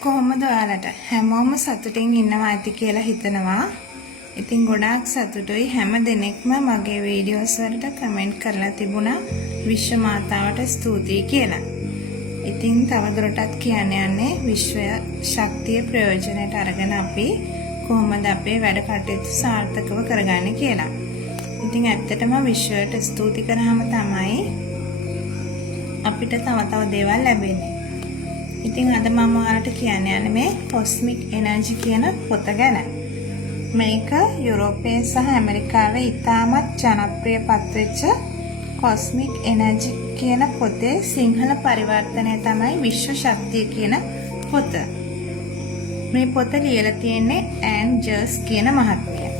කොහොමද ඔයාලට හැමෝම සතුටින් ඉන්නවා ඇති කියලා හිතනවා. ඉතින් ගොඩාක් සතුටුයි හැම දෙනෙක්ම මගේ වීඩියෝස් වලට කමෙන්ට් කරලා තිබුණා විශ්ව මාතාවට ස්තුතියි කියලා. ඉතින් තවදුරටත් කියන්න යන්නේ විශ්වය ශක්තිය ප්‍රයෝජනයට අරගෙන අපි කොහොමද අපේ වැඩ කටයුතු සාර්ථකව කරගන්නේ කියලා. ඉතින් ඇත්තටම විශ්වයට ස්තුති කරාම තමයි අපිට තව දේවල් ලැබෙන්නේ. ඉතින් අද මම ඔයාලට කියන්න යන්නේ මේ කොස්මික් එනර්ජි කියන පොත ගැන. මේක යුරෝපයේ සහ ඇමරිකාවේ ඉතාමත් ජනප්‍රියපත් වෙච්ච කොස්මික් එනර්ජි කියන පොතේ සිංහල පරිවර්තනය තමයි විශ්ව ශක්තිය කියන පොත. මේ පොත ලියලා තියෙන්නේ ඇන් ජර්ස් කියන මහත්මිය.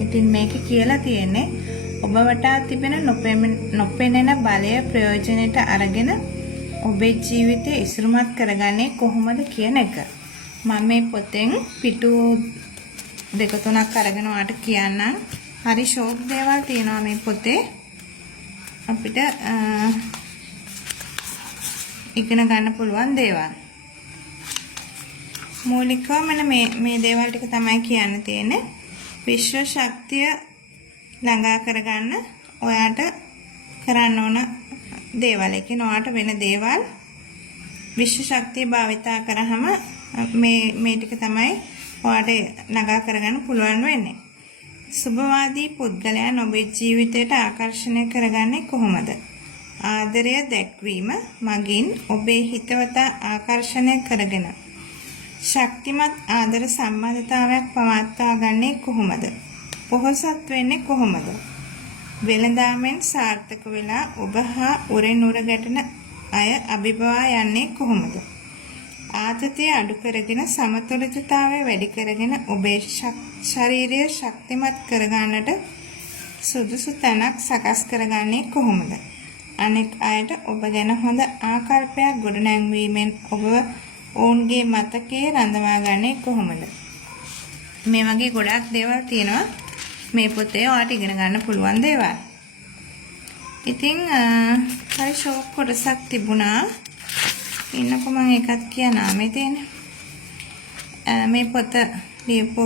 ඉතින් මේක කියලා තියෙන්නේ ඔබ වටා තිබෙන නොපෙනෙන බලය ප්‍රයෝජනයට අරගෙන ඔබේ ජීවිතය ඉස්රුමත් කරගන්නේ කොහොමද කියන එක. මම මේ පොතෙන් පිටු 2-3ක් අරගෙන ඔයාලට කියන්නම්. හරි ෂෝක් දේවල් තියෙනවා මේ පොතේ. අපිට ඉගෙන ගන්න පුළුවන් දේවල්. මූලිකව මෙන්න මේ දේවල් ටික තමයි කියන්න තියෙන්නේ. විශ්ව ශක්තිය ළඟා කරගන්න ඔයාට කරන්න ඕන දේවල්. ඒ කියන්නේ ඔයාට වෙන දේවල් විශ්ව ශක්තිය භාවිතා කරාම මේ ටික තමයි ඔයාට ළඟා කරගන්න පුළුවන් වෙන්නේ. සුභවාදී පුද්ගලයන් ඔබේ ජීවිතයට ආකර්ෂණය කරගන්නේ කොහොමද? ආදරය දැක්වීම මගින් ඔබේ හිතවතා ආකර්ෂණය කරගෙන ශක්තිමත් ආදර සම්බන්ධතාවයක් පවත්වා ගන්නේ කොහොමද? පොහොසත් වෙන්නේ කොහොමද? වෙළඳාමෙන් සාර්ථක වෙලා ඔබ හා උරෙන් උර ගැටෙන අය අභිභවා යන්නේ කොහොමද? ආතතිය අඩු කරගෙන සමතුලිතතාවය වැඩි කරගෙන ඔබේ ශරීරය ශක්තිමත් කරගන්නට සුදුසු තැනක් සකස් කරගන්නේ කොහොමද? අනෙක් අයට ඔබ ගැන හොඳ ආකල්පයක් ගොඩනැංවීමෙන් ඔබ ඔවුන්ගේ මතකයේ රඳවා ගන්නේ කොහොමද? මේ වගේ ගොඩාක් දේවල් තියෙනවා මේ පොතේ ඔයාලට ඉගෙන ගන්න පුළුවන් දේවල්. ඉතින් හරි ෂෝක් කොටසක් තිබුණා. ඉන්නකො මම ඒකත් කියනවා මේ තියෙන්නේ. මේ පොත ලියපු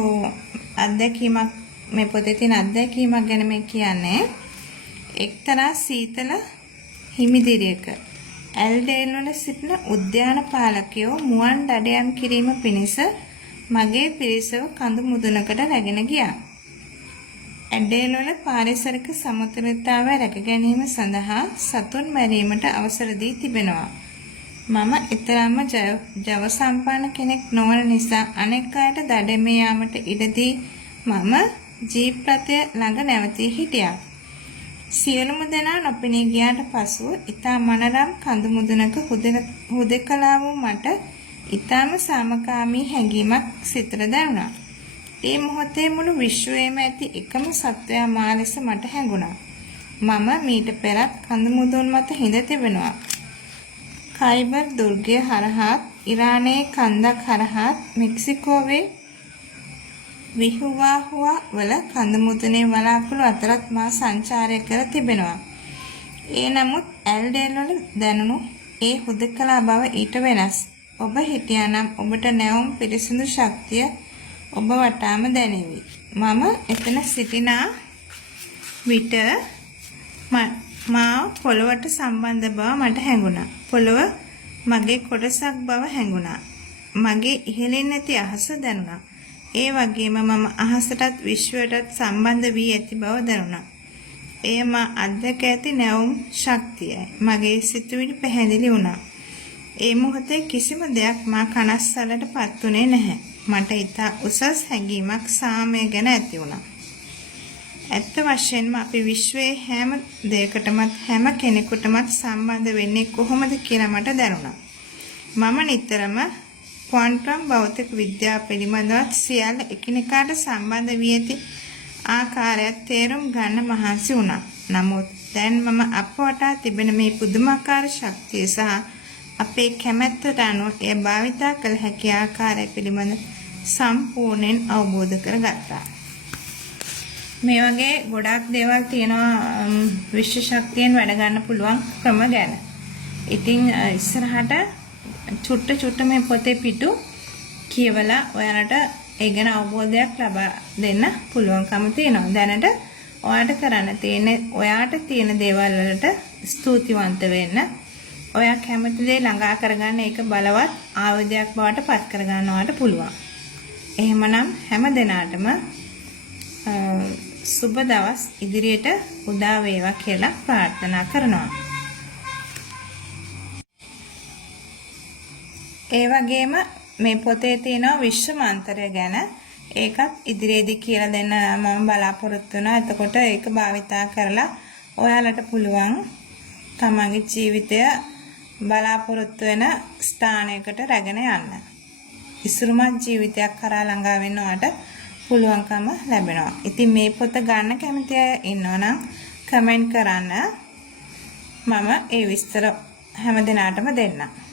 අත්දැකීමක් මේ පොතේ තියෙන අත්දැකීමක් ගැන මේ කියන්නේ. එක්තරා සීතල හිමිදිරියක ඇල්ඩේල් වල සිටින උද්‍යාන පාලකයෝ මුවන් දඩයම් කිරීම පිණිස මගේ පිරිසව කඳු මුදුනකට රැගෙන ගියා. ඇඩේල් වල පාරිසරික සමතුලිතතාවය රැක ගැනීම සඳහා සතුන් මැරීමට අවසර දී තිබෙනවා. මම ඊතරම්ම ජව සම්පන්න කෙනෙක් නොවන නිසා අනෙක් අයට දඩයමේ යාමට ඉඩ දී මම ජීප් රථය ළඟ නැවතී හිටියා. සියලුම දෙනා නොපෙනී ගියාට පසුව ඊතා මනරම් කඳු මුදුනක හුදෙකලා වූ මට ඊටම සාමකාමී හැඟීමක් සිතට දැනුණා. ඒ මොහොතේ මුළු විශ්වයේම ඇති එකම සත්වයා මා ලෙස මට හැඟුණා. මම මීට පෙරත් කඳු මුදුන් මත හිඳ තිබෙනවා. කයිබර් දුර්ගය හරහාත් ඉරානයේ කන්දක් හරහාත් මෙක්සිකෝවේ විහුවාහුවා වල කඳු මුදුනේ වලාකුළු අතරත් මා සංචාරය කර තිබෙනවා. ඒ නමුත් ඇල්ඩේල් වල දැනුණු ඒ හුදකලා බව ඊට වෙනස්. ඔබ හිටියානම් ඔබට නැවුම් පිරිසිදු ශක්තිය ඔබ වටාම දැනෙවි. මම එතන සිටිනා විට මා පොළොවට සම්බන්ධ බව මට හැඟුණා. පොළොව මගේ කොටසක් බව හැඟුණා. මගේ ඉහළින් නැති අහස දැනුණා. ඒ වගේම මම අහසටත් විශ්වයටත් සම්බන්ධ වී ඇති බව දැනුණා. එය මා අත්දැක ඇති නැවුම් ශක්තියයි. මගේ සිතුවිලි පැහැදිලි වුණා. ඒ මොහොතේ කිසිම දෙයක් මා කනස්සල්ලට පත්ුනේ නැහැ. මට ඉතා උසස් හැඟීමක් සාමය ගැන ඇති වුණා. ඇත්ත වශයෙන්ම අපි විශ්වයේ හැම දෙයකටමත් හැම කෙනෙකුටමත් සම්බන්ධ වෙන්නේ කොහොමද කියලා මට දැනුණා. මම නිතරම ක්වොන්ටම් භෞතික විද්‍යාව පිළිබඳව සියල්ල එකිනෙකාට සම්බන්ධ වී ඇති ආකාරයත් තේරුම් ගන්න මහන්සි වුණා. නමුත් දැන් මම අප වටා තිබෙන මේ පුදුමාකාර ශක්තිය සහ අපේ කැමැත්තට අනුව එය භාවිතා කළ හැකි ආකාරය පිළිබඳ සම්පූර්ණයෙන් අවබෝධ කරගත්තා. මේ වගේ ගොඩාක් දේවල් තියෙනවා විශ්ව ශක්තියෙන් වැඩ ගන්න පුළුවන් ක්‍රම ගැන. ඉතින් ඉස්සරහට චුට්ට මේ පොතේ පිටු කියවලා ඔයාලට ඒ ගැන අවබෝධයක් ලබා දෙන්න පුළුවන්කම තියෙනවා. දැනට ඔයාට කරන්න තියෙන්නේ ඔයාට තියෙන දේවල් වලට ස්තුතිවන්ත වෙන්න. ඔයා කැමති දේ ළඟා කරගන්න ඒක බලවත් ආයුධයක් බවට පත් කරගන්න ඔයාට පුළුවන්. එහෙමනම් හැම දිනාටම සුබ දවස් ඉදිරියට උදා වේවා කියලා ප්‍රාර්ථනා කරනවා. ඒ වගේම මේ පොතේ තියෙන විශ්ව මන්ත්‍රය ගැන ඒකත් ඉදිරියේදී කියලා දෙන්න මම බලාපොරොත්තු වෙනවා. එතකොට ඒක භාවිතා කරලා ඔයාලට පුළුවන් තමන්ගේ ජීවිතය බලාපොරොත්තු වෙන ස්ථානයකට රැගෙන යන්න. ඉසුරුමත් ජීවිතයක් කරා ළඟා වෙන්න ඔයාලට පුළුවන්කම ලැබෙනවා. ඉතින් මේ පොත ගන්න කැමති අය ඉන්නවනම් කමෙන්ට් කරන්න. මම ඒ විස්තර හැම දිනාටම දෙන්නම්.